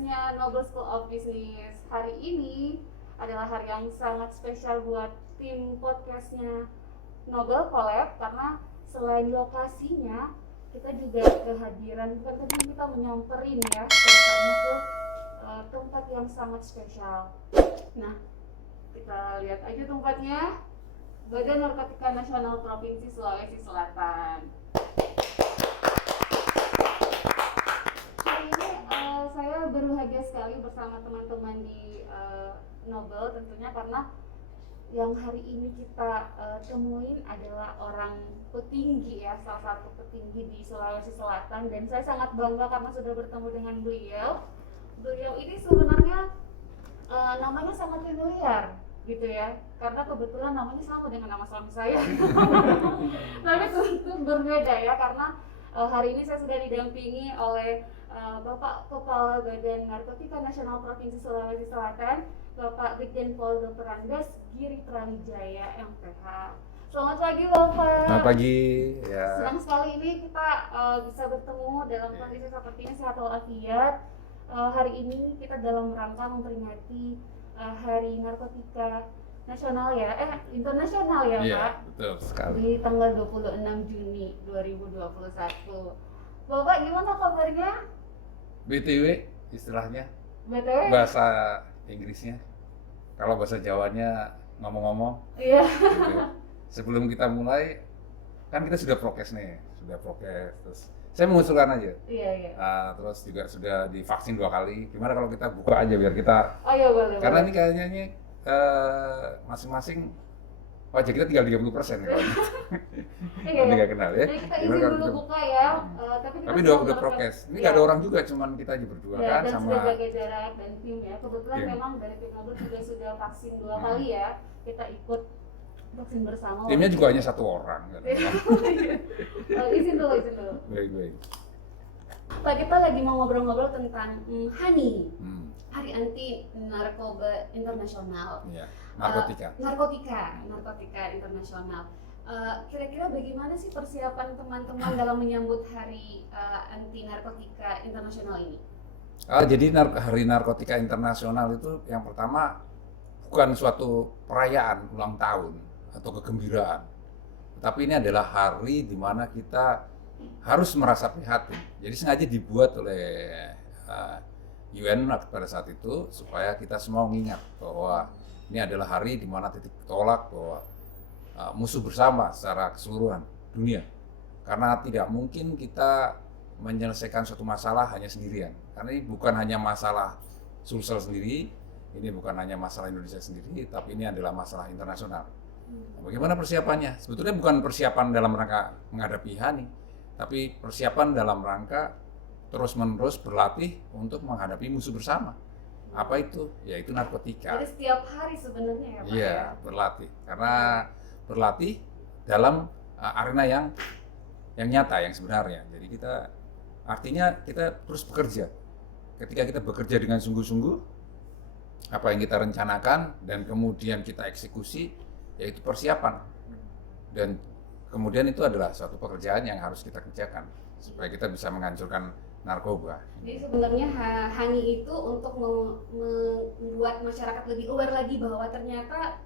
podcastnya Noble School of Business. Hari ini adalah hari yang sangat spesial buat tim podcastnya Noble Collab, karena selain lokasinya, kita juga kehadiran, bukan kita menyamperin ya, tempatnya ke tempat yang sangat spesial. Nah, kita lihat aja tempatnya. Badan Narkotika Nasional Provinsi Sulawesi Selatan. Hari ini saya berbahagia sekali bersama teman-teman di Noble tentunya, karena yang hari ini kita temuin adalah orang petinggi ya, salah satu petinggi di Sulawesi Selatan, dan saya sangat bangga karena sudah bertemu dengan beliau. Beliau ini sebenarnya namanya sangat familiar gitu ya, karena kebetulan namanya sama dengan nama suami saya. Tapi tentu berbeda ya, karena hari ini saya sudah didampingi oleh Bapak Kepala Badan Narkotika Nasional Provinsi Sulawesi Selatan, Bapak Brigjen Pol Dr. Andes Giri Prawijaya MPH. Selamat pagi Bapak. Selamat pagi. Ya. Senang sekali ini kita bisa bertemu dalam kondisi seperti ini, sehat walafiat. Hari ini kita dalam rangka memperingati Hari Narkotika Nasional ya, internasional ya Pak? Betul sekali. Di tanggal 26 Juni 2021. Bapak gimana kabarnya? BTW istilahnya, BTW? bahasa Inggrisnya. Kalau bahasa Jawanya ngomong-ngomong. Iya. Gitu. Sebelum kita mulai, kan kita sudah prokes nih, terus saya mengusulkan aja. Iya. Terus juga sudah divaksin 2 kali. Gimana kalau kita buka aja biar kita? Oh iya boleh. Karena boleh. ini kayaknya masing-masing wajah kita tinggal 30% kan. Iya. Ini nggak kenal ya. Jadi kita Gimana izin kalau dulu kita- buka ya. Tapi udah prokes. Ini nggak ada orang juga, cuman kita aja berdua ya, kan dan sama. sudah jaga jarak dan tim ya. Kebetulan Tim. memang dari tim Noble juga sudah vaksin 2 kali ya. Kita ikut vaksin bersama. Timnya juga hanya 1 orang. Kan? Izin dulu. Baik. Pak, kita lagi mau ngobrol-ngobrol tentang HANI, Hari Anti Narkoba Internasional. Iya. Narkotika. Narkotika Internasional. Kira-kira bagaimana sih persiapan teman-teman dalam menyambut Hari Anti Narkotika Internasional ini? Jadi Hari Narkotika Internasional itu yang pertama bukan suatu perayaan ulang tahun atau kegembiraan, tapi ini adalah hari di mana kita harus merasa prihatin. Jadi sengaja dibuat oleh UN pada saat itu supaya kita semua mengingat bahwa ini adalah hari di mana titik tolak bahwa musuh bersama secara keseluruhan dunia. Karena tidak mungkin kita menyelesaikan suatu masalah hanya sendirian. Karena ini bukan hanya masalah Sulsel sendiri, ini bukan hanya masalah Indonesia sendiri, tapi ini adalah masalah internasional. Bagaimana persiapannya? Sebetulnya bukan persiapan dalam rangka menghadapi HANI, tapi persiapan dalam rangka terus-menerus berlatih untuk menghadapi musuh bersama. Apa itu? Yaitu narkotika. Jadi setiap hari sebenarnya ya Pak? Iya, berlatih. Karena berlatih dalam arena yang nyata, yang sebenarnya. Jadi artinya kita terus bekerja. Ketika kita bekerja dengan sungguh-sungguh, apa yang kita rencanakan dan kemudian kita eksekusi, yaitu persiapan. Dan kemudian itu adalah suatu pekerjaan yang harus kita kerjakan supaya kita bisa menghancurkan narkoba. Jadi sebenarnya HANI itu untuk membuat masyarakat lebih aware lagi bahwa ternyata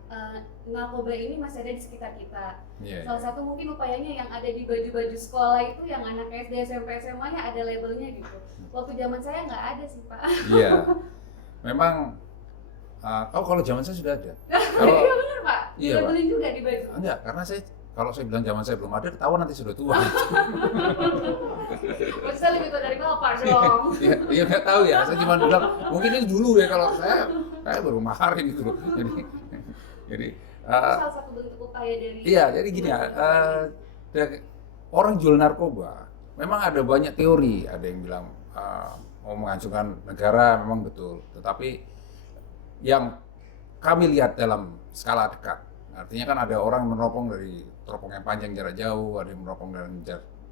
narkoba ini masih ada di sekitar kita. Yeah. Salah satu mungkin upayanya yang ada di baju-baju sekolah itu, yang anak SD, SMP, SMA-nya ada labelnya gitu. Waktu zaman saya nggak ada sih Pak. Iya, memang. Kalau zaman saya sudah ada. Iya benar Pak. Iya, Pak. Labelin juga di baju. Enggak, karena kalau saya bilang zaman saya belum ada, ketahuan nanti sudah tua. Berarti saya lebih tua dari Bapak dong. Iya nggak tahu ya. Saya cuma bilang mungkin ini dulu ya, kalau saya baru kemarin gitu loh. Jadi Salah satu bentuk upaya dari. iya, jadi gini ya. Orang jual narkoba, memang ada banyak teori. Ada yang bilang mau menghancurkan negara, memang betul. Tetapi yang kami lihat dalam skala dekat, artinya kan ada orang meneropong dari teropong yang panjang jarak jauh, ada yang meneropong dari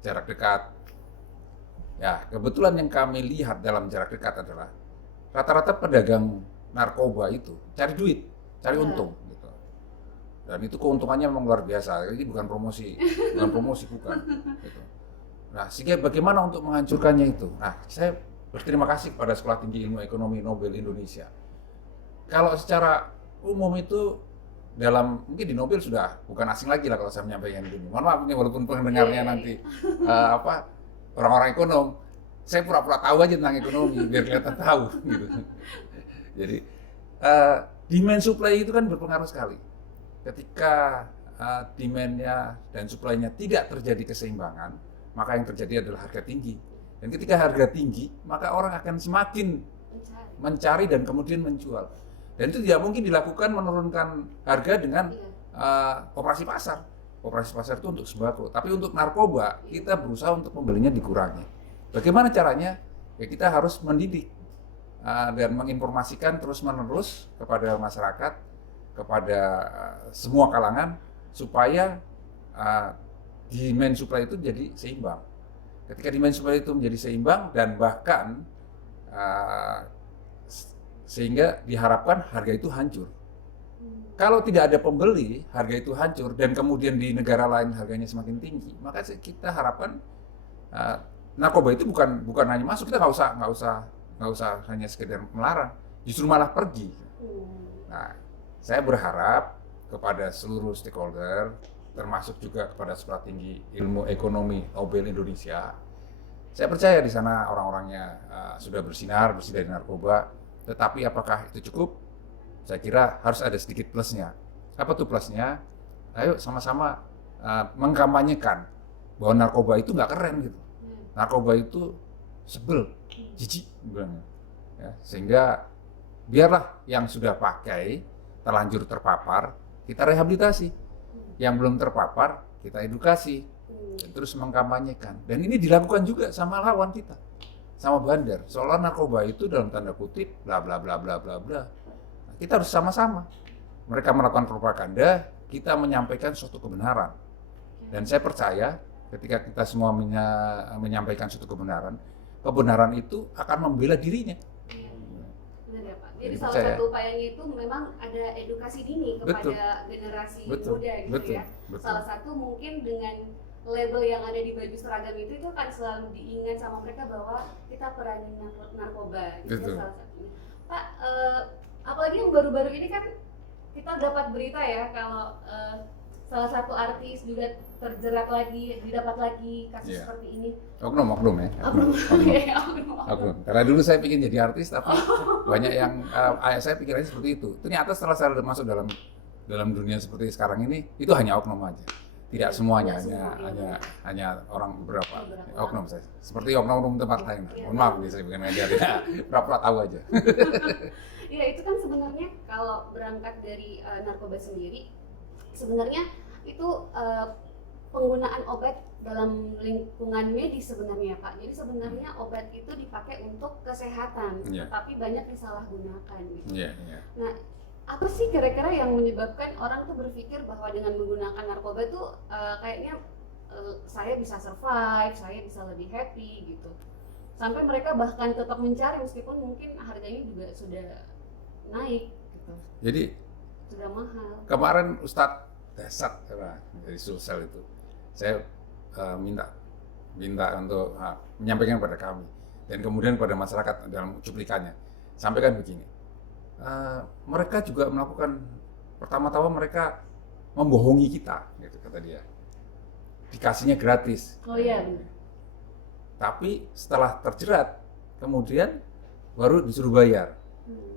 jarak dekat. Ya, kebetulan yang kami lihat dalam jarak dekat adalah rata-rata pedagang narkoba itu cari duit, cari untung gitu. Dan itu keuntungannya memang luar biasa. Ini bukan promosi bukan. Gitu. Nah, sehingga bagaimana untuk menghancurkannya itu? Nah, saya berterima kasih kepada Sekolah Tinggi Ilmu Ekonomi Nobel Indonesia. Kalau secara umum itu mungkin di Nobel sudah bukan asing lagi lah kalau saya menyampaikan ini. Mohon maaf ini walaupun pendengarnya nanti orang-orang ekonom, saya pura-pura tahu aja tentang ekonomi biar kelihatan tahu gitu. Jadi demand supply itu kan berpengaruh sekali. Ketika demand-nya dan supply-nya tidak terjadi keseimbangan, maka yang terjadi adalah harga tinggi. Dan ketika harga tinggi, maka orang akan semakin mencari dan kemudian menjual. Dan itu tidak mungkin dilakukan menurunkan harga dengan operasi pasar. Operasi pasar itu untuk sembako. Tapi untuk narkoba, kita berusaha untuk membelinya dikurangi. Bagaimana caranya? Ya kita harus mendidik dan menginformasikan terus-menerus kepada masyarakat, kepada semua kalangan, supaya demand supply itu jadi seimbang. Ketika demand supply itu menjadi seimbang dan bahkan sehingga diharapkan harga itu hancur. Kalau tidak ada pembeli, harga itu hancur dan kemudian di negara lain harganya semakin tinggi, maka kita harapkan narkoba itu bukan hanya masuk, kita nggak usah hanya sekedar melarang, justru malah pergi. Nah, saya berharap kepada seluruh stakeholder, termasuk juga kepada Sekolah Tinggi Ilmu Ekonomi Nobel Indonesia. Saya percaya di sana orang-orangnya sudah bersinar, bersih dari narkoba. Tetapi apakah itu cukup? Saya kira harus ada sedikit plusnya. Apa tuh plusnya? Ayo sama-sama mengkampanyekan bahwa narkoba itu nggak keren gitu. Narkoba itu sebel, jijik, ya, sehingga biarlah yang sudah pakai terlanjur terpapar, kita rehabilitasi. Yang belum terpapar, kita edukasi. Dan terus mengkampanyekan. Dan ini dilakukan juga sama lawan kita, sama bandar. Seolah narkoba itu dalam tanda kutip, bla bla bla bla bla bla. Nah, kita harus sama-sama. Mereka melakukan propaganda, kita menyampaikan suatu kebenaran. Dan saya percaya ketika kita semua menyampaikan suatu kebenaran, kebenaran itu akan membela dirinya. Benar ya Pak. Jadi salah satu upayanya itu memang ada edukasi dini kepada generasi muda gitu ya. Salah satu mungkin dengan label yang ada di baju seragam itu akan selalu diingat sama mereka bahwa kita perangi narkoba gitu ya, salah satunya. Pak, apalagi yang baru-baru ini kan kita dapat berita ya kalau salah satu artis juga terjerat lagi, didapat lagi kasus seperti ini. Oknum ya. Oknum. Karena dulu saya ingin jadi artis, tapi banyak yang saya pikirannya seperti itu. Ternyata setelah saya masuk dalam dunia seperti sekarang ini, itu hanya oknum aja. Tidak semuanya, hanya orang beberapa oknum saya. Seperti oknum tempat lain. Mohon maaf nih, saya bukan media, tidak pura-pura tahu aja. Ya itu kan sebenarnya kalau berangkat dari narkoba sendiri, sebenarnya itu penggunaan obat dalam lingkungan medis sebenarnya Pak. Jadi sebenarnya obat itu dipakai untuk kesehatan, tapi banyak disalahgunakan gitu. Nah, apa sih kira-kira yang menyebabkan orang tuh berpikir bahwa dengan menggunakan narkoba tuh kayaknya saya bisa survive, saya bisa lebih happy gitu. Sampai mereka bahkan tetap mencari meskipun mungkin harganya juga sudah naik gitu. Jadi sudah mahal. Kemarin Ustadz Dasar dari Sulsel itu, saya minta untuk menyampaikan kepada kami dan kemudian kepada masyarakat dalam cuplikannya, sampaikan begini. Mereka juga melakukan, pertama-tama mereka membohongi kita, gitu kata dia. Dikasihnya gratis. Oh iya. Tapi setelah terjerat, kemudian baru disuruh bayar.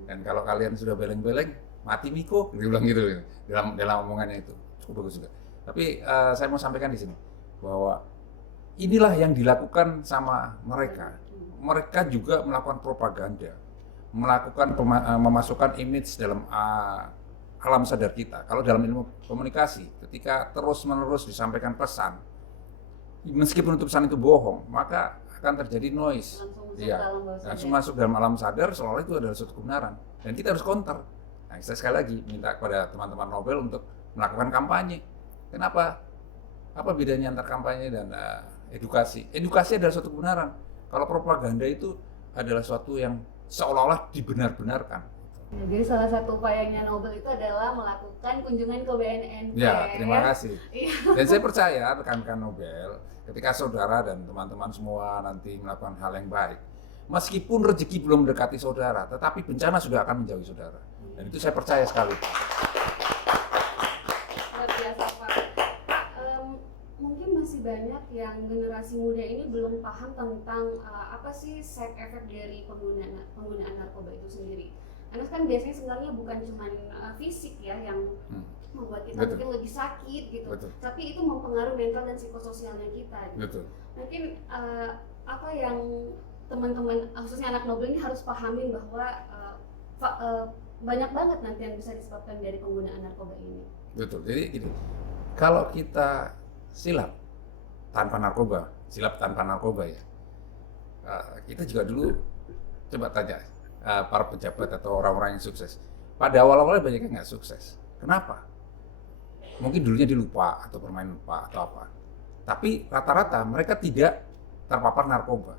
Dan kalau kalian sudah beleng-beleng, mati Miko, dia bilang gitu dalam omongannya itu. Cukup bagus juga. Tapi saya mau sampaikan di sini bahwa inilah yang dilakukan sama mereka. Mereka juga melakukan propaganda, melakukan memasukkan image dalam alam sadar kita. Kalau dalam ilmu komunikasi, ketika terus-menerus disampaikan pesan, meskipun itu pesan itu bohong, maka akan terjadi noise. Langsung masuk dalam alam sadar, seolah itu adalah suatu kebenaran. Dan kita harus counter. Nah, saya sekali lagi minta kepada teman-teman Nobel untuk melakukan kampanye. Kenapa? Apa bedanya antara kampanye dan edukasi? Edukasi adalah suatu kebenaran. Kalau propaganda itu adalah suatu yang seolah-olah dibenar-benarkan. Ya, jadi salah satu upayanya Nobel itu adalah melakukan kunjungan ke BNN. Ya, terima kasih. Dan saya percaya rekan-rekan Nobel, ketika saudara dan teman-teman semua nanti melakukan hal yang baik, meskipun rezeki belum mendekati saudara, tetapi bencana sudah akan menjauhi saudara. Dan itu saya percaya sekali. Luar biasa Pak. Pak, mungkin masih banyak yang generasi muda ini belum paham tentang apa sih side effect dari penggunaan narkoba itu sendiri. Karena kan biasanya sebenarnya bukan cuma fisik ya yang membuat kita mungkin lebih sakit gitu, tapi itu mempengaruhi mental dan psikososialnya kita. Gitu. Mungkin apa yang teman-teman khususnya anak Nobel ini harus pahamin bahwa banyak banget nanti yang bisa disebabkan dari penggunaan narkoba ini. Betul. Jadi gini, kalau kita silap tanpa narkoba ya, kita juga dulu coba tanya para pejabat atau orang-orang yang sukses. Pada awal-awalnya banyak yang nggak sukses. Kenapa? Mungkin dulunya dilupa atau bermain lupa atau apa. Tapi rata-rata mereka tidak terpapar narkoba.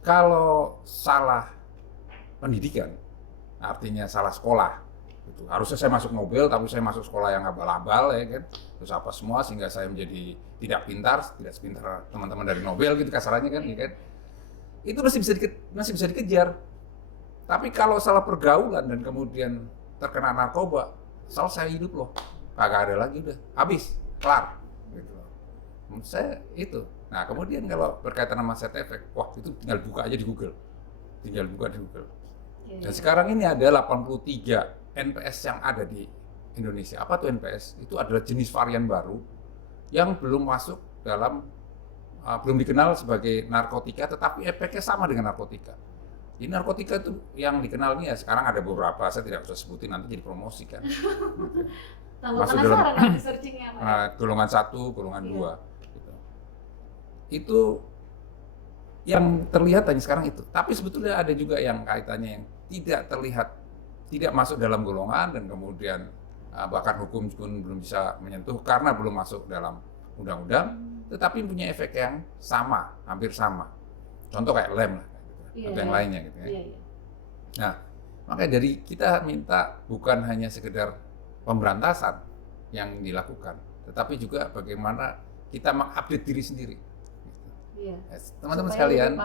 Kalau salah pendidikan, artinya salah sekolah, gitu. Harusnya saya masuk Nobel, tapi saya masuk sekolah yang abal-abal, ya kan? Terus apa semua sehingga saya menjadi tidak pintar, tidak sepintar teman-teman dari Nobel, gitu kasarannya kan, ya kan? Itu masih bisa dikejar. Tapi kalau salah pergaulan dan kemudian terkena narkoba, selesai hidup loh, kagak ada lagi, udah habis, kelar. Gitu. Menurut saya itu. Nah kemudian kalau berkaitan sama side effect, wah itu tinggal buka aja di Google, Dan sekarang ini ada 83 NPS yang ada di Indonesia. Apa tuh NPS? Itu adalah jenis varian baru yang belum masuk dalam, belum dikenal sebagai narkotika, tetapi efeknya sama dengan narkotika. Jadi narkotika itu yang dikenal ini ya sekarang ada beberapa, saya tidak usah sebutin nanti jadi promosi kan. Masuk dalam golongan 1, golongan 2. Gitu. Itu yang terlihat hanya sekarang itu. Tapi sebetulnya ada juga yang kaitannya yang tidak terlihat, tidak masuk dalam golongan dan kemudian bahkan hukum pun belum bisa menyentuh karena belum masuk dalam undang-undang, tetapi punya efek yang sama, hampir sama. Contoh kayak lem lah. Atau yang lainnya gitu ya. Nah, makanya dari kita minta bukan hanya sekedar pemberantasan yang dilakukan, tetapi juga bagaimana kita mengupdate diri sendiri. Teman-teman sekalian,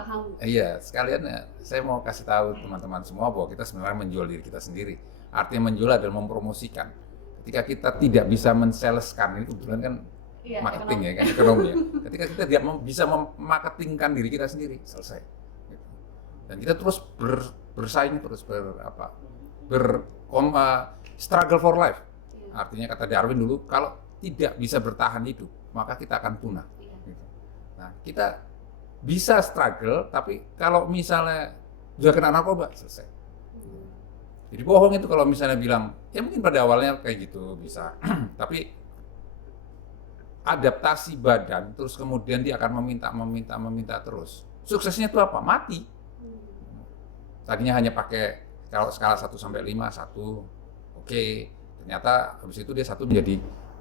sekalian saya mau kasih tahu teman-teman semua bahwa kita sebenarnya menjual diri kita sendiri. Artinya menjual adalah mempromosikan. Ketika kita tidak bisa mensaleskan, ini kebetulan kan marketing ya kan, ekonomi ya. Ketika kita tidak bisa memarketingkan diri kita sendiri, selesai. Dan kita terus bersaing, terus struggle for life. Artinya kata Darwin dulu, kalau tidak bisa bertahan hidup, maka kita akan punah. Nah, kita bisa struggle, tapi kalau misalnya sudah kena narkoba, selesai. Jadi bohong itu kalau misalnya bilang, ya mungkin pada awalnya kayak gitu bisa, tapi adaptasi badan, terus kemudian dia akan meminta terus. Suksesnya itu apa? Mati. Tadinya hanya pakai kalau skala 1 sampai 5, 1, oke. Ternyata habis itu dia 1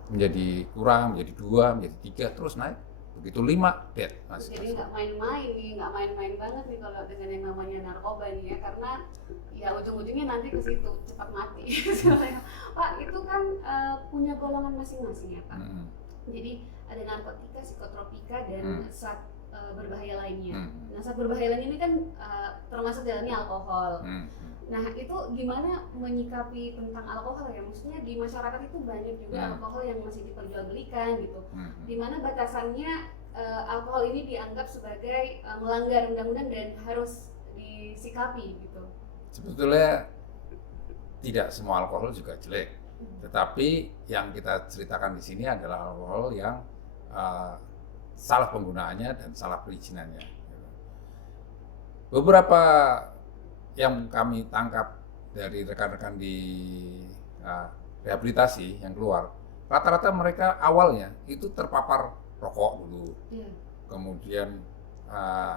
menjadi kurang, menjadi 2, menjadi 3, terus naik. Begitu 5, dead. Jadi nggak main-main banget nih kalau dengan yang namanya narkoba nih ya, karena ya ujung-ujungnya nanti ke situ, cepat mati. Pak, itu kan punya golongan masing-masing ya Pak. Jadi ada narkotika, psikotropika, dan zat berbahaya lainnya. Nah, zat berbahaya lainnya ini kan termasuk dalamnya alkohol. Nah, itu gimana menyikapi tentang alkohol ya? Maksudnya di masyarakat itu banyak juga alkohol yang masih diperjualbelikan gitu. Di mana batasannya alkohol ini dianggap sebagai melanggar undang-undang dan harus disikapi gitu. Sebetulnya tidak semua alkohol juga jelek. Tetapi yang kita ceritakan di sini adalah alkohol yang salah penggunaannya dan salah perizinannya. Beberapa yang kami tangkap dari rekan-rekan di rehabilitasi yang keluar, rata-rata mereka awalnya itu terpapar rokok dulu, kemudian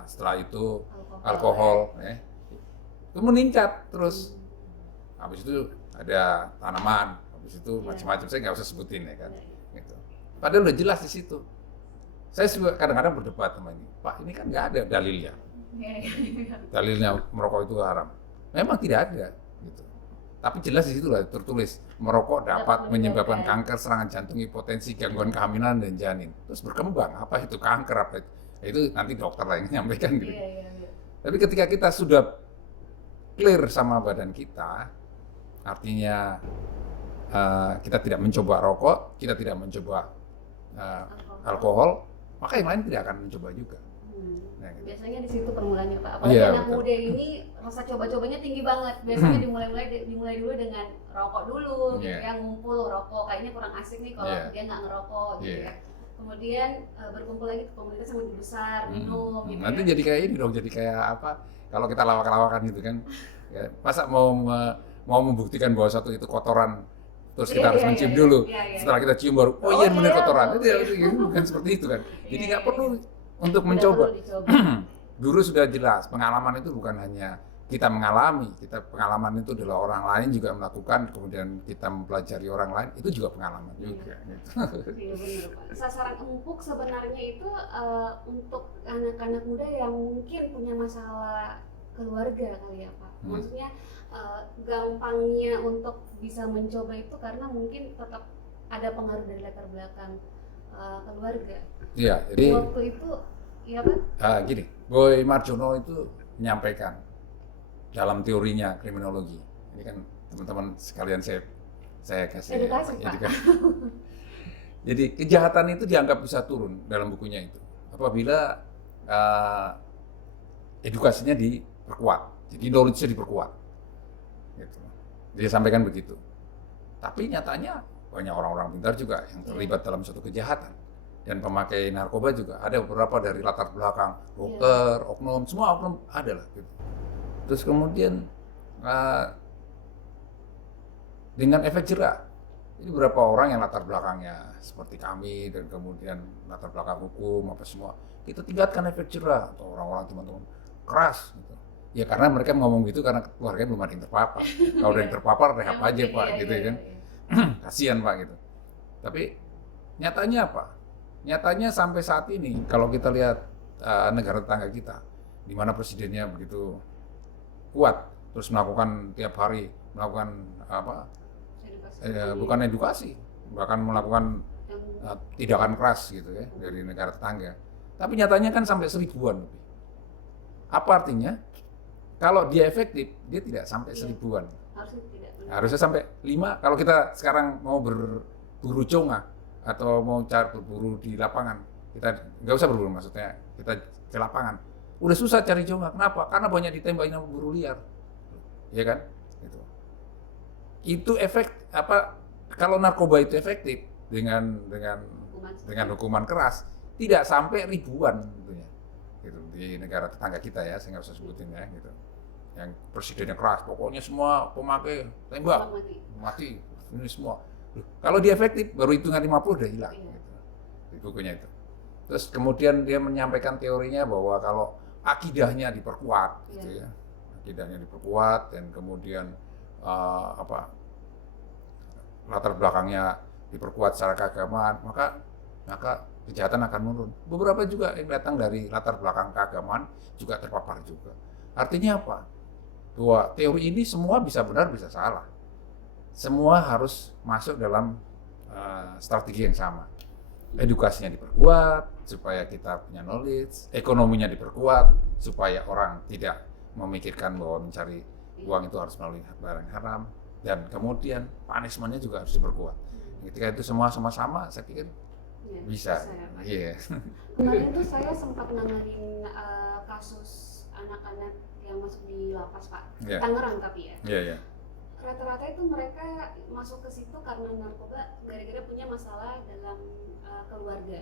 setelah itu alkohol, itu meningkat terus. Habis itu ada tanaman, habis itu macam-macam, saya nggak usah sebutin ya kan. Gitu. Padahal udah jelas di situ. Saya juga kadang-kadang berdebat sama ini, Pak, ini kan nggak ada dalilnya. Dalilnya merokok itu haram. Memang tidak ada, gitu. Tapi jelas di situ lah tertulis merokok dapat menyebabkan kanker, serangan jantung, hipotensi, gangguan kehamilan dan janin. Terus berkembang, apa itu kanker, apa itu? Itu nanti dokter lah yang menyampaikan gitu. Tapi ketika kita sudah clear sama badan kita, artinya kita tidak mencoba rokok, kita tidak mencoba alkohol, maka yang lain tidak akan mencoba juga. Nah, gitu. Biasanya di situ permulaannya Pak. Apalagi anak muda ini rasa coba-cobanya tinggi banget. Biasanya dimulai dulu dengan rokok dulu, gitu ya, ngumpul rokok. Kayaknya kurang asik nih kalau dia nggak ngerokok, gitu ya. Kemudian berkumpul lagi ke komunitas yang lebih besar, minum, gitu. Nanti jadi kayak ini dong, jadi kayak apa? Kalau kita lawak-lawakan gitu kan, ya, masa mau membuktikan bahwa satu itu kotoran, terus kita harus mencium dulu. Setelah kita cium baru, oh iya benar kotoran. Itu bukan seperti itu kan. Jadi nggak perlu untuk mencoba. Guru sudah jelas, pengalaman itu bukan hanya kita mengalami, pengalaman itu adalah orang lain juga melakukan, kemudian kita mempelajari orang lain, itu juga pengalaman juga. Gitu. Iya benar Pak. Sasaran empuk sebenarnya itu untuk anak-anak muda yang mungkin punya masalah keluarga kali ya Pak. Maksudnya gampangnya untuk bisa mencoba itu karena mungkin tetap ada pengaruh dari latar belakang keluarga. Iya, jadi waktu itu, iya Pak? Gini, Boy Marjono itu menyampaikan dalam teorinya kriminologi. Ini kan teman-teman sekalian saya kasih edukasi, Pak. Jadi kejahatan itu dianggap bisa turun dalam bukunya itu apabila edukasinya diperkuat. Jadi knowledge-nya diperkuat. Gitu. Dia sampaikan begitu. Tapi nyatanya banyak orang-orang pintar juga yang terlibat dalam suatu kejahatan. Dan pemakai narkoba juga ada beberapa dari latar belakang dokter, oknum, semua oknum ada lah. Gitu. Terus kemudian dengan efek jerah, ini beberapa orang yang latar belakangnya seperti kami dan kemudian latar belakang hukum apa semua, kita tingkatkan efek jerah atau orang-orang teman-teman keras. Gitu. Ya karena mereka ngomong gitu karena keluarganya belum ada yang terpapar. Kalau ada yang terpapar rehab aja Pak, gitu kan. Kasihan Pak gitu. Tapi nyatanya apa? Nyatanya sampai saat ini kalau kita lihat negara tetangga kita, di mana presidennya begitu kuat, terus melakukan tiap hari melakukan apa? Bukan edukasi, bahkan melakukan tindakan keras gitu ya dari negara tetangga. Tapi nyatanya kan sampai 1000-an lebih. Apa artinya? Kalau dia efektif, dia tidak sampai 1000-an. Harusnya sampai 5. Kalau kita sekarang mau berburu conga atau mau cari berburu di lapangan, kita nggak usah berburu, maksudnya kita ke lapangan. Udah susah cari conga. Kenapa? Karena banyak ditembakin sama pemburu liar. Ya kan? Gitu. Itu efek apa? Kalau narkoba itu efektif dengan hukuman keras, tidak sampai ribuan tentunya. Gitu. Di negara tetangga kita ya, saya nggak usah sebutin ya, gitu. Yang presidennya keras, pokoknya semua pemakai tembak mati, ini semua. Kalau dia efektif, baru hitungan 50 udah hilang. Gitu. Di bukunya itu. Terus kemudian dia menyampaikan teorinya bahwa kalau akidahnya diperkuat, gitu ya, akidahnya diperkuat dan kemudian latar belakangnya diperkuat secara keagamaan, maka kejahatan akan menurun. Beberapa juga yang datang dari latar belakang keagamaan juga terpapar juga. Artinya apa? Bahwa teori ini semua bisa benar, bisa salah. Semua harus masuk dalam strategi yang sama. Edukasinya diperkuat supaya kita punya knowledge, ekonominya diperkuat supaya orang tidak memikirkan bahwa mencari uang itu harus melalui barang haram, dan kemudian punishment-nya juga harus diperkuat. Ketika itu semua sama-sama, saya pikir bisa. Iya. Kemarin itu saya sempat nanganin kasus anak-anak yang masuk di lapas Pak, Tangerang tapi ya. Iya. Rata-rata itu mereka masuk ke situ karena narkoba gara-gara punya masalah dalam keluarga.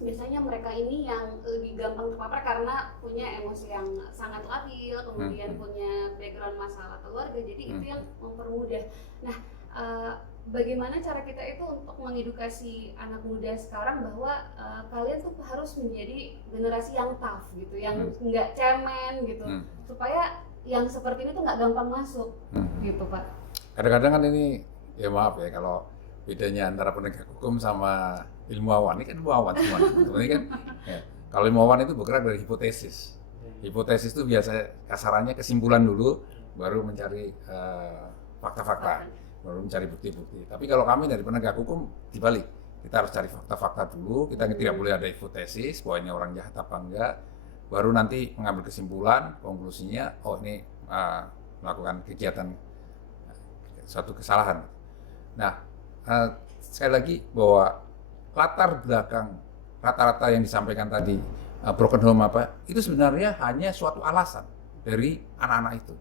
Biasanya mereka ini yang lebih gampang terpapar karena punya emosi yang sangat labil, kemudian punya background masalah keluarga, jadi itu yang mempermudah. Nah, bagaimana cara kita itu untuk mengedukasi anak muda sekarang bahwa kalian tuh harus menjadi generasi yang tough gitu, yang nggak cemen gitu, supaya yang seperti ini tuh nggak gampang masuk, gitu Pak. Kadang-kadang kan ini, ya maaf ya kalau bedanya antara penegak hukum sama ilmuwan, ini kan ilmuwan semua. Sebenarnya kan, ya, kalau ilmuwan itu bergerak dari hipotesis. Hipotesis itu biasa kasarannya kesimpulan dulu, baru mencari fakta-fakta, baru mencari bukti-bukti. Tapi kalau kami dari penegak hukum dibalik, kita harus cari fakta-fakta dulu. Kita tidak boleh ada hipotesis bahwa ini orang jahat apa enggak. baru nanti mengambil kesimpulan, konklusinya, oh ini melakukan kegiatan suatu kesalahan. Nah, sekali lagi bahwa latar belakang rata-rata yang disampaikan tadi, broken home itu sebenarnya hanya suatu alasan dari anak-anak itu.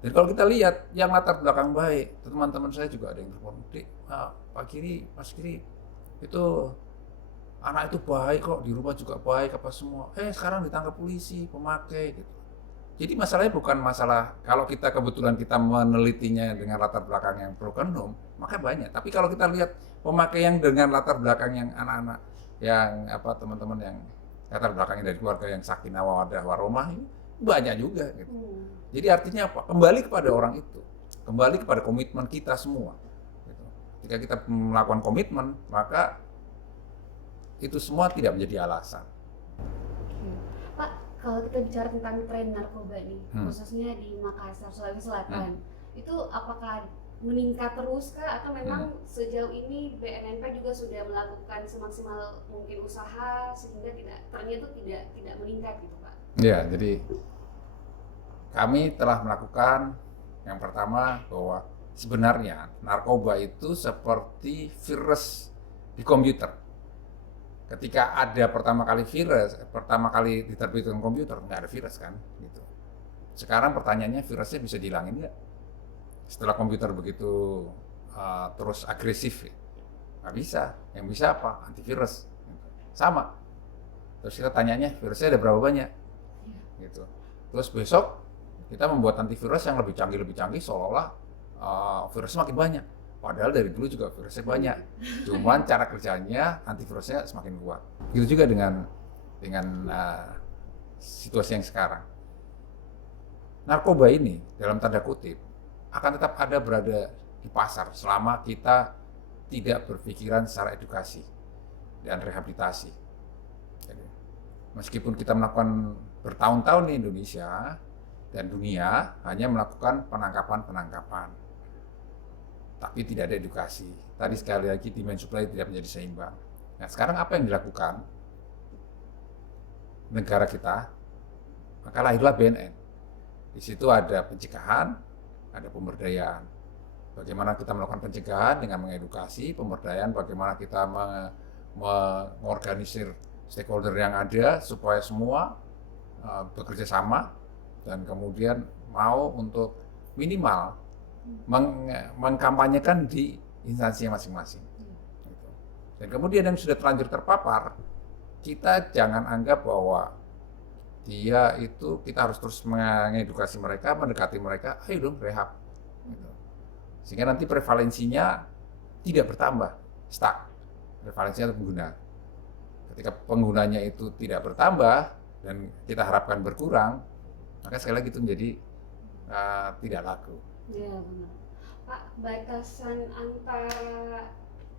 Dan kalau kita lihat yang latar belakang baik, teman-teman saya juga ada yang telepon, Dik, Pak Giri, Mas Giri, itu anak itu baik kok, di rumah juga baik apa semua. Sekarang ditangkap polisi, pemakai gitu. Jadi masalahnya bukan masalah kalau kita kebetulan kita menelitinya dengan latar belakang yang broken home, maka banyak. Tapi kalau kita lihat pemakai yang dengan latar belakang yang anak-anak, yang teman-teman yang latar belakangnya dari keluarga yang sakinah mawaddah warahmah, banyak juga gitu. Jadi artinya apa? Kembali kepada orang itu, kembali kepada komitmen kita semua. Gitu. Jika kita melakukan komitmen, maka itu semua tidak menjadi alasan. Pak, kalau kita bicara tentang tren narkoba nih, khususnya di Makassar, Sulawesi Selatan, itu apakah meningkat terus kah atau memang sejauh ini BNNP juga sudah melakukan semaksimal mungkin usaha sehingga ternyata tidak meningkat gitu Pak? Ya, jadi kami telah melakukan yang pertama bahwa sebenarnya narkoba itu seperti virus di komputer. Ketika ada pertama kali diterbitkan komputer, nggak ada virus kan, gitu. Sekarang pertanyaannya virusnya bisa dihilangin nggak? Setelah komputer begitu terus agresif, nggak bisa. Yang bisa apa? Antivirus. Sama. Terus kita tanyanya virusnya ada berapa banyak? Gitu. Terus besok kita membuat antivirus yang lebih canggih seolah-olah virusnya makin banyak. Padahal dari dulu juga virusnya banyak. Cuman cara kerjanya antivirusnya semakin kuat. Gitu juga dengan situasi yang sekarang. Narkoba ini dalam tanda kutip akan tetap berada di pasar selama kita tidak berpikiran secara edukasi dan rehabilitasi. Jadi, meskipun kita melakukan bertahun-tahun di Indonesia dan dunia hanya melakukan penangkapan, tapi tidak ada edukasi. Tadi sekali lagi demand supply tidak menjadi seimbang. Nah, sekarang apa yang dilakukan negara kita? Maka lahirlah BNN. Di situ ada pencegahan, ada pemberdayaan. Bagaimana kita melakukan pencegahan dengan mengedukasi, pemberdayaan, bagaimana kita mengorganisir stakeholder yang ada supaya semua bekerja sama dan kemudian mau untuk minimal mengkampanyekan di instansinya masing-masing. Dan kemudian yang sudah terlanjur terpapar, kita jangan anggap bahwa dia itu kita harus terus mengedukasi mereka, mendekati mereka, ayo dong rehab. Sehingga nanti prevalensinya tidak bertambah, stuck. Prevalensinya pengguna. Ketika penggunanya itu tidak bertambah dan kita harapkan berkurang, maka sekali lagi itu menjadi tidak laku. Ya benar. Pak, batasan antara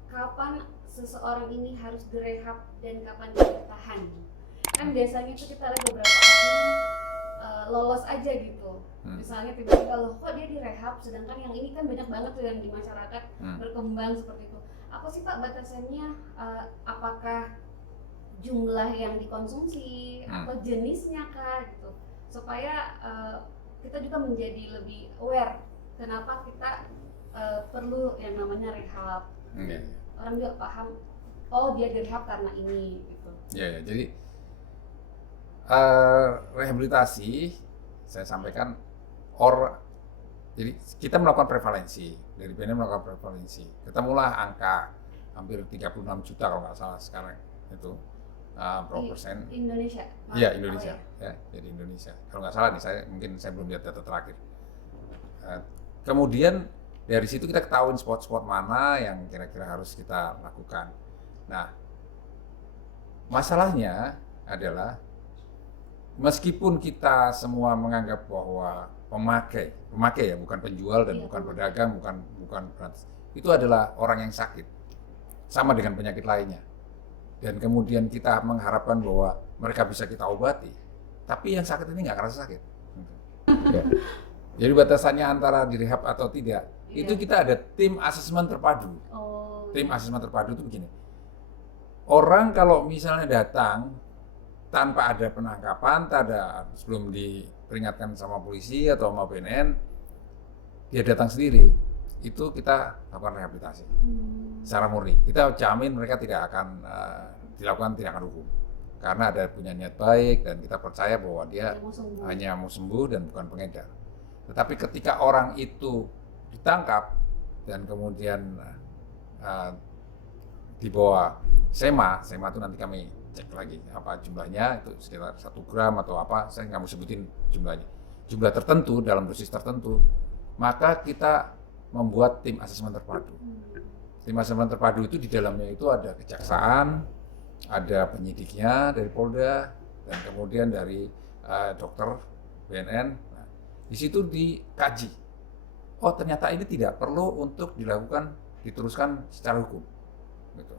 kapan seseorang ini harus direhab dan kapan dia ditahan? Kan biasanya itu kita lihat beberapa orang lolos aja gitu. Misalnya tiba-tiba loh kok dia direhab, sedangkan yang ini kan banyak banget tuh yang di masyarakat berkembang seperti itu. Apa sih Pak batasannya? Apakah jumlah yang dikonsumsi atau jenisnya kah gitu? Supaya kita juga menjadi lebih aware kenapa kita perlu yang namanya rehab. Orang juga paham, oh dia direhab karena ini gitu. Ya, jadi rehabilitasi saya sampaikan jadi kita melakukan prevalensi, dari BNN melakukan prevalensi. Ketemulah angka hampir 36 juta kalau nggak salah sekarang itu. Berapa persen? Indonesia. Iya, Indonesia. Ya, jadi Indonesia. Kalau nggak salah nih, saya belum lihat data terakhir. Kemudian dari situ kita ketahuin spot-spot mana yang kira-kira harus kita lakukan. Nah, masalahnya adalah meskipun kita semua menganggap bahwa pemakai ya, bukan penjual dan bukan pedagang, bukan itu adalah orang yang sakit, sama dengan penyakit lainnya. Dan kemudian kita mengharapkan bahwa mereka bisa kita obati, tapi yang sakit ini nggak ngerasa sakit. Ya. Jadi batasannya antara direhab atau tidak, itu kita ada tim asesmen terpadu. Tim asesmen terpadu itu begini, orang kalau misalnya datang tanpa ada penangkapan, sebelum diperingatkan sama polisi atau sama BNN, dia datang sendiri, itu kita lakukan rehabilitasi secara murni. Kita jamin mereka tidak akan dilakukan tindakan hukum karena ada punya niat baik dan kita percaya bahwa dia hanya mau sembuh dan bukan pengedar. Tetapi ketika orang itu ditangkap dan kemudian dibawa SEMA itu nanti kami cek lagi apa jumlahnya, itu sekitar 1 gram atau apa, saya nggak mau sebutin jumlahnya, jumlah tertentu dalam dosis tertentu, maka kita membuat tim asesmen terpadu. Tim asesmen terpadu itu di dalamnya itu ada kejaksaan, ada penyidiknya dari Polda, dan kemudian dari dokter BNN. Nah, di situ dikaji, oh ternyata ini tidak perlu untuk diteruskan secara hukum, gitu.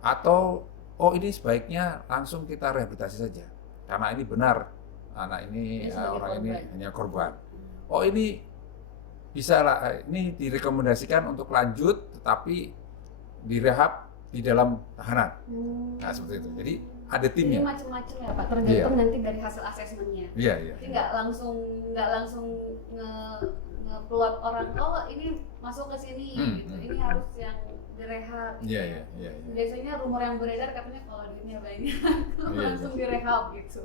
Atau oh ini sebaiknya langsung kita rehabilitasi saja karena ini benar anak ini orang ini hanya korban. Oh ini bisa lah, ini direkomendasikan untuk lanjut tetapi direhab di dalam tahanan. Nah seperti itu. Jadi ada timnya. Ini macam-macam ya Pak, tergantung nanti dari hasil asesmennya. Iya. Jadi nggak langsung nge-plot orang, oh ini masuk ke sini, gitu. Ini harus yang direhab. Iya. Biasanya rumor yang beredar katanya kalau duitnya banyak langsung direhab gitu.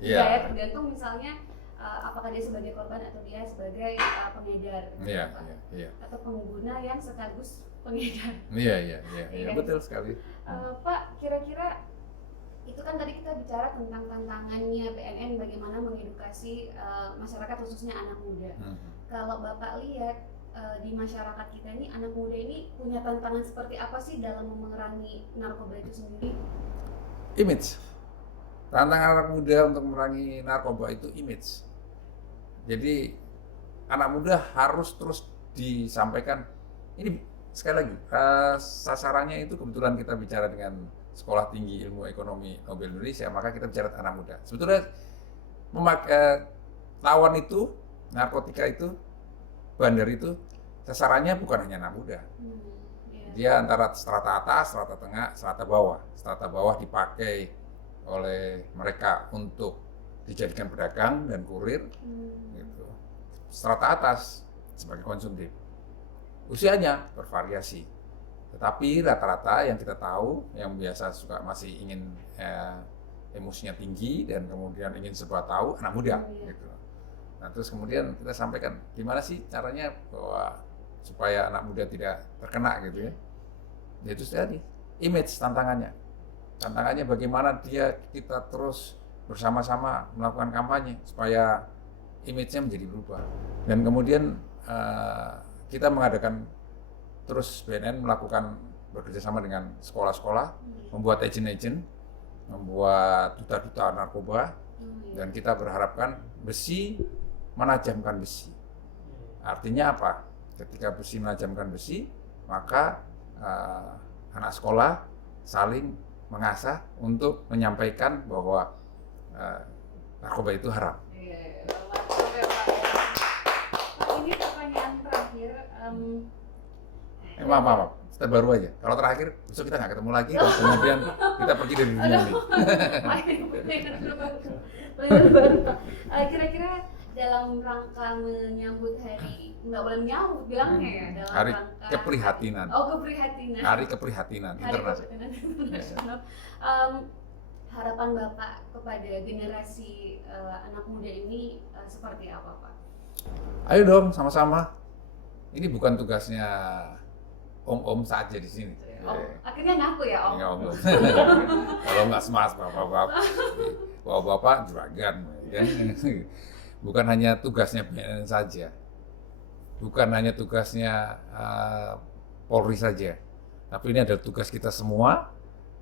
Iya. Ya tergantung misalnya apakah dia sebagai korban atau dia sebagai pengedar, Iya. atau pengguna yang sekaligus pengedar. Iya, betul sekali. Pak, kira-kira itu kan tadi kita bicara tentang tantangannya BNN bagaimana mengedukasi masyarakat khususnya anak muda. Kalau Bapak lihat di masyarakat kita ini, anak muda ini punya tantangan seperti apa sih dalam memerangi narkoba itu sendiri? Image. Tantangan anak muda untuk memerangi narkoba itu image. Jadi anak muda harus terus disampaikan. Ini sekali lagi sasarannya itu kebetulan kita bicara dengan Sekolah Tinggi Ilmu Ekonomi Nobel Indonesia, maka kita bicara anak muda. Sebetulnya lawan itu, narkotika itu, bandar itu, sasarannya bukan hanya anak muda. Dia antara strata atas, strata tengah, strata bawah. Strata bawah dipakai oleh mereka untuk dijadikan pedagang dan kurir, gitu. Strata atas sebagai konsumtif. Usianya bervariasi, tetapi rata-rata yang kita tahu, yang biasa suka masih ingin emosinya tinggi dan kemudian ingin serba tahu, anak muda, gitu. Nah terus kemudian kita sampaikan gimana sih caranya bahwa supaya anak muda tidak terkena gitu ya. Itu tadi image tantangannya bagaimana kita terus bersama-sama melakukan kampanye supaya image-nya menjadi berubah. Dan kemudian kita mengadakan terus BNN melakukan bekerjasama dengan sekolah-sekolah, membuat agent-agent, membuat duta-duta narkoba, dan kita berharapkan besi menajamkan besi. Artinya apa? Ketika besi menajamkan besi, maka anak sekolah saling mengasah untuk menyampaikan bahwa narkoba itu haram. Ini pertanyaan terakhir. Maaf, terbaru aja. Kalau terakhir, besok kita nggak ketemu lagi, dan kemudian kita pergi dari dunia ini. Kira-kira dalam rangka menyambut hari, nggak boleh menyambut bilangnya ya, dalam hari rangka keprihatinan. Keprihatinan. Hari keprihatinan internasional. Harapan Bapak kepada generasi anak muda ini seperti apa, Pak? Ayo dong, sama-sama. Ini bukan tugasnya om-om saja di sini. Akhirnya ngaku ya, Om? Om. Kalau nggak semas, bapak-bapak juragan. Ya. Bukan hanya tugasnya BNN saja. Bukan hanya tugasnya Polri saja. Tapi ini adalah tugas kita semua,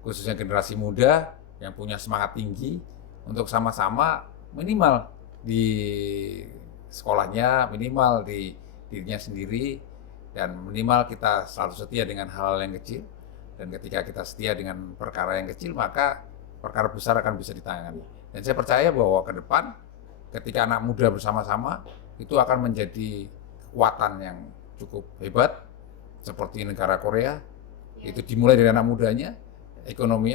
khususnya generasi muda yang punya semangat tinggi untuk sama-sama minimal di sekolahnya, minimal di dirinya sendiri, dan minimal kita selalu setia dengan hal-hal yang kecil. Dan ketika kita setia dengan perkara yang kecil, maka perkara besar akan bisa ditangani. Dan saya percaya bahwa ke depan ketika anak muda bersama-sama itu akan menjadi kekuatan yang cukup hebat seperti negara Korea. Itu dimulai dari anak mudanya, ekonomi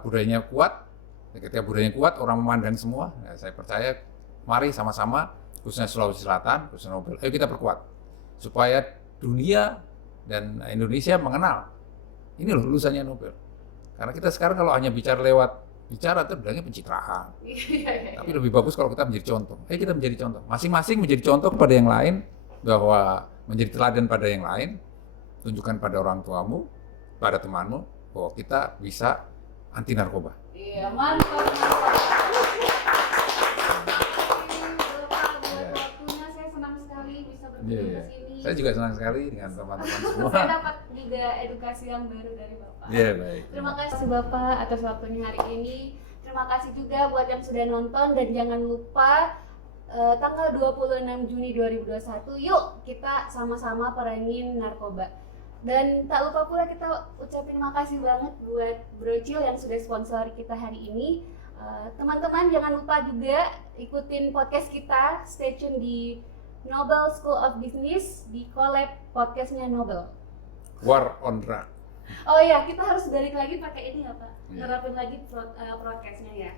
budayanya kuat, Ketika budayanya kuat, orang memandang semua. Nah, saya percaya, mari sama-sama, khususnya Sulawesi Selatan, khususnya Nobel, ayo kita perkuat supaya dunia dan Indonesia mengenal ini loh lulusannya Nobel. Karena kita sekarang kalau hanya bicara itu bilangnya pencitraan. Tapi lebih bagus kalau kita menjadi contoh. Ayo kita menjadi contoh. Masing-masing menjadi contoh kepada yang lain, bahwa menjadi teladan pada yang lain, tunjukkan pada orang tuamu, pada temanmu, bahwa kita bisa anti narkoba. Iya, mantap. Waktunya saya senang sekali bisa berkunjung ke sini. Saya juga senang sekali dengan teman-teman semua. Saya dapat juga edukasi yang baru dari Bapak. Iya, baik. Terima kasih Bapak atas waktunya hari ini. Terima kasih juga buat yang sudah nonton, dan jangan lupa tanggal 26 Juni 2021, yuk kita sama-sama perangin narkoba. Dan tak lupa pula kita ucapin makasih banget buat Brocil yang sudah sponsori kita hari ini. Teman-teman jangan lupa juga ikutin podcast kita, stay tune di Nobel School of Business di collab podcastnya Nobel. War on Drug. Oh iya, kita harus balik lagi pakai ini ya Pak, Iya. nerapin lagi podcastnya ya.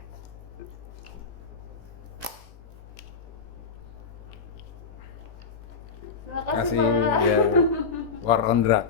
Terima kasih Kasih Pak. ya, War on Drug.